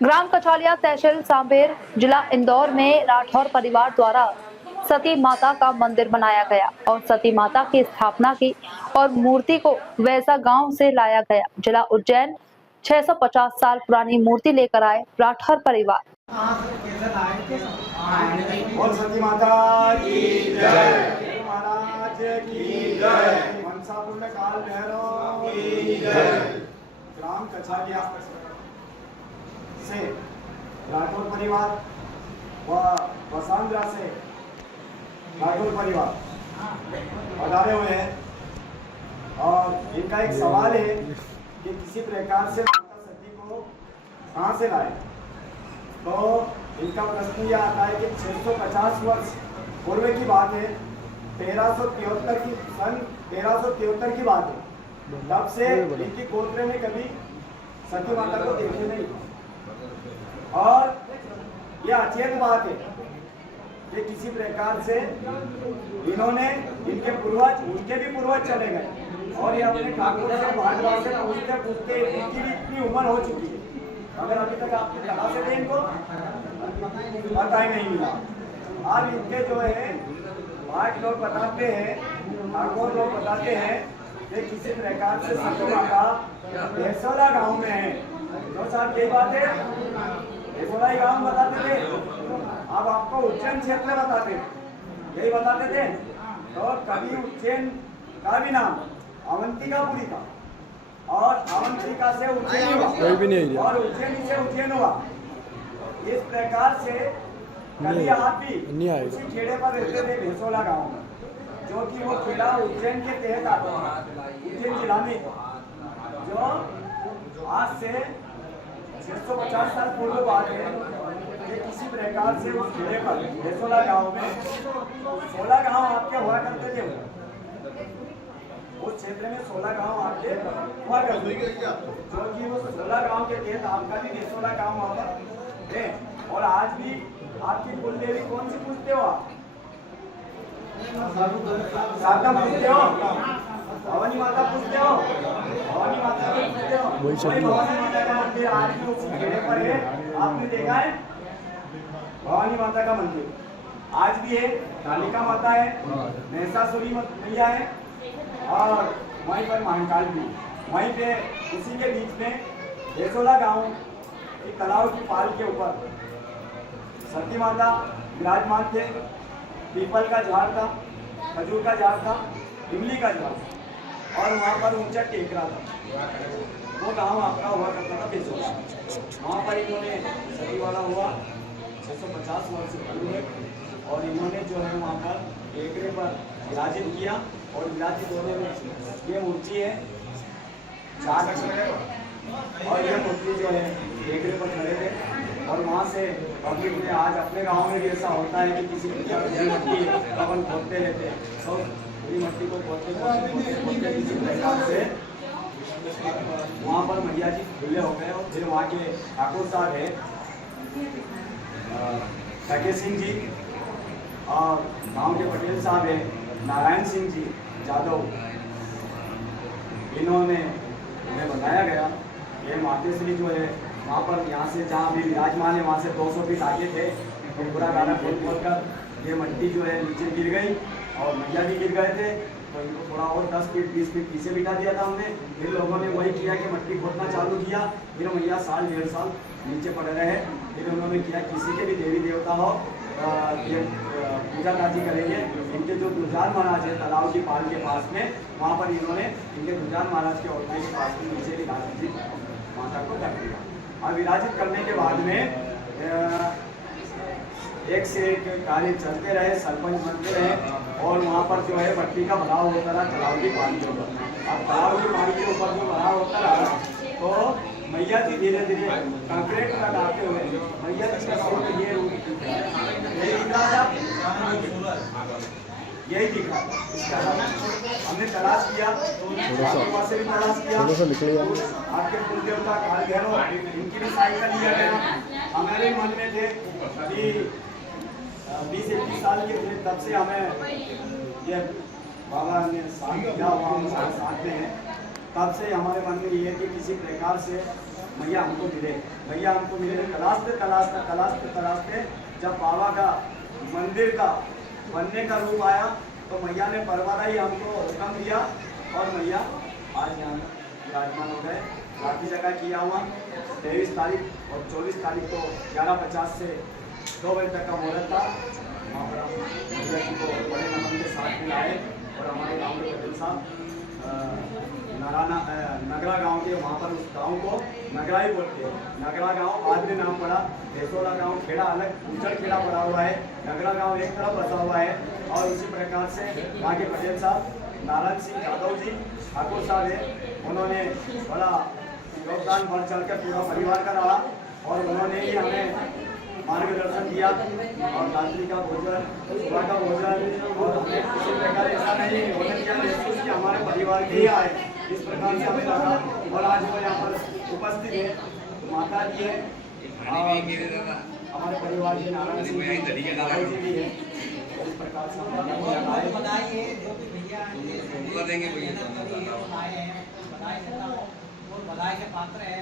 ग्राम कचौलिया तहसील सांभर जिला इंदौर में राठौर परिवार द्वारा सती माता का मंदिर बनाया गया और सती माता की स्थापना की और मूर्ति को वैसा गांव से लाया गया। जिला उज्जैन 650 साल पुरानी मूर्ति लेकर आए राठौर परिवार। और सती माता की जय, महाराज की जय, मनसापुर में काल भैरव की जय। ग्राम कचौलिया से राठौर परिवार व वसांद्रा से राठौर परिवार पधारे हुए हैं और इनका एक सवाल है कि किसी प्रकार से माता सती को कहाँ से लाए। तो इनका प्रश्न यह आता है कि 650 वर्ष पूर्व की बात है, 1373 की बात है। तब से इनकी गोत्र में कभी सती माता को देखे नहीं और यह अचेत बात है कि किसी प्रकार से इन्होंने उनके भी पूर्वज चले गए और ये अपने ठाकुर से भागवत से पूछते पूछते इनकी भी इतनी उम्र हो चुकी है, अगर अभी तक आपने कहा से थे इनको पता ही नहीं मिला। आज इनके जो है भाट लोग बताते हैं, ठाकुर लोग बताते हैं कि किसी प्रकार से सती माता भेसोला गाँव में है। तो साहब यही बात है, भेसोला ही गाँव बताते थे, अब आपको उज्जैन क्षेत्र बताते यही बताते थे। तो कभी उज्जैन का भी नाम अवंतिकापुरी था और अवंतिका से उज्जैन हुआ और उज्जैन से उज्जैन हुआ। इस प्रकार से कभी आप भी उसी खेड़े पर रहते थे भेसोला गांव में, जो कि वो खेड़ा उज्जैन के तहत आता है, उज्जैन जिला में, जो आज से 650 साल पूर्व बात है कि किसी प्रकार से उस खेड़े पर भेसोला गांव में 16 गांव आपके हुआ करते थे। उस क्षेत्र में 16 गांव आपके हुआ करते थे, जो कि वो 16 गांव के तहत आपका भी भेसोला गांव वहाँ पर है। और आज भी आपकी कुल देवी कौन सी पूछते हो आप? सारदा पूछते हो, भवानी माता पूछते हो, भवानी माता पूछते हो। वही भवानी माता का मंदिर आज भी उसी खेड़े पर है, आपने देखा है भवानी माता का मंदिर आज भी है। कालिका माता है, महिषासुरी मैया है और वहीं पर महाकाल भी। वहीं पे उसी के बीच में भेसोला गांव एक तालाब की पाल के ऊपर सती माता विराजमान थे। पीपल का झाड़ था, खजूर का झाड़ था, इमली का झाड़ और वहाँ पर ऊंचा टेकरा था। वो गांव आपका हुआ करता था भेसोला। वहाँ पर इन्होंने सती वाला हुआ 650 वर्ष पहले और इन्होंने जो है वहाँ पर टेकरे पर विराजित किया और विराजित होने में ये मूर्ति है 4 और ये मूर्ति जो है टेकरे पर खड़े थे। और वहाँ से पब्लिक ने आज अपने गांव में भी ऐसा होता है कि किसी मट्टी अपन खोदते रहते हैं, तो पूरी मट्टी को खोदते किसी प्रकार से वहाँ पर मैया जी खुले हो गए। और फिर वहाँ के ठाकुर साहब है टके सिंह जी और गांव के पटेल साहब है नारायण सिंह जी जादव, इन्होंने उन्हें बताया गया ये मातेश्वरी जो है वहाँ पर यहाँ से जहाँ भी विराजमान है वहाँ से 200 फीट आगे थे। तो पूरा गाना खोद कर ये मट्टी जो है नीचे गिर गई और मैया भी गिर गए थे, तो इनको थोड़ा और 10 फीट 20 फीट पीछे बिठा दिया था हमने। फिर लोगों ने वही किया कि मट्टी खोदना चालू किया। फिर मैया साल 1.5 साल नीचे पड़े रहे। फिर उन्होंने किया किसी के भी देवी देवता हो ये पूजा काजी करेंगे। इनके जो दुजान महाराज है तालाब की पाल के पास में, वहाँ पर इन्होंने इनके दुजान महाराज के औरते के पास में नीचे विराजित माता को रख दिया। और विराजित करने के बाद में एक से एक कार्य चलते रहे, सरपंच बनते रहे और वहाँ पर जो है मट्टी का भराव होता रहा तालाब की पानी के ऊपर। अब तालाब की पानी के ऊपर जो भराव होता रहा तो मैया जी धीरे धीरे कंक्रीट लगाते हुए मैया जी का स्वरूप ये यही दिखा। इसका हमने तलाश किया, से भी तलाश किया, आपके कुल देवता काल भैरव इनकी भी सहायता लिया गया। हमारे मन में थे अभी 20-21 साल के थे, तब से हमें ये बाबा ने साथ दिया हुआ, हम साथ में हैं तब से हमारे मन में ये है कि किसी प्रकार से मैया हमको मिले, मैया हमको मिले। तलाशते जब बाबा का मंदिर का बनने का रूप आया तो मैया ने परवाना ही हमको हुक्म दिया और मैया आज यहाँ विराजमान हो गए। बाकी जगह किया हुआ 23 तारीख और 24 तारीख को 11:50 से 2 बजे तक का मुहूर्त था। वहाँ पर हम मैया जी को बड़े नमन के साथ में आए और हमारे गाँव के पटेल साहब नगरा गांव के, वहाँ पर उस गांव को नगरा ही बोलते हैं। नगरा गांव आज भी नाम पड़ा, भेसोला गांव खेड़ा अलग उज्जड़ खेड़ा पड़ा हुआ है, नगरा गांव एक तरफ बसा हुआ है। और उसी प्रकार से वहाँ के पटेल साहब नारायण सिंह यादव जी ठाकुर साहब है, उन्होंने बड़ा योगदान बढ़ चढ़ कर पूरा परिवार का रहा और उन्होंने ही हमें मार्गदर्शन दिया और रात्रि का भोजन, सुबह का भोजन, और हमें किसी प्रकार ऐसा नहीं होने दिया महसूस कि हमारे परिवार के ही आए, इस प्रकार से हमें लगा। और आज वो यहाँ पर उपस्थित है, माता जी है, हमारे परिवार के नारायण सिंह जी भी है। इस प्रकार से हम बधाई के पात्र है।